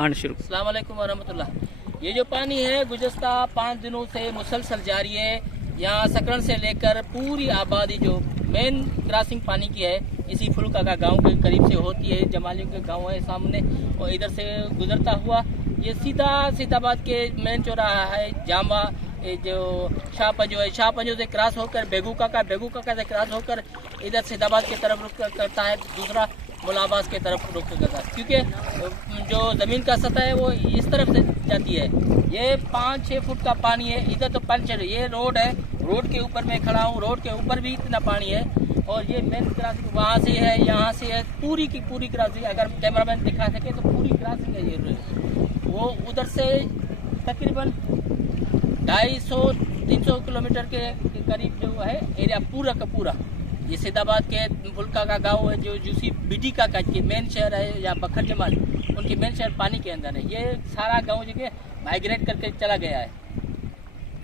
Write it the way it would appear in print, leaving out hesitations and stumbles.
हाँ शुरू। अस्सलाम वालेकुम वरहमतुल्लाह। ये जो पानी है गुज़श्ता 5 दिनों से मुसलसल जारी है। यहाँ सकरन से लेकर पूरी आबादी जो मेन क्रॉसिंग पानी की है इसी फुलका का गांव के करीब से होती है। जमालियों के गांव है सामने और इधर से गुजरता हुआ ये सीधा सीताबाद के मेन चौराहा है जामा, जो शाहपंजो से क्रॉस होकर बेगू काका से क्रॉस होकर इधर सीताबाद की तरफ रुख करता है, दूसरा मुलाबास की तरफ रुख करता है। क्योंकि जो ज़मीन का सतह है वो इस तरफ से जाती है। ये 5-6 फुट का पानी है। इधर तो पंचर, ये रोड है, रोड के ऊपर मैं खड़ा हूँ, रोड के ऊपर भी इतना पानी है। और ये मेन क्रॉसिंग वहाँ से है, यहाँ से है, पूरी की पूरी क्रॉसिंग। अगर कैमरामैन दिखा सके तो पूरी क्रॉसिंग है ये। वो उधर से तकरीबन 250-300 किलोमीटर के करीब जो है एरिया पूरा का पूरा ये सीताबाद के फुलका का गांव है, जो यूसी बीडी का मेन शहर है या बखर जमाल उनकी मेन शहर पानी के अंदर है। ये सारा गांव जो माइग्रेट करके चला गया है।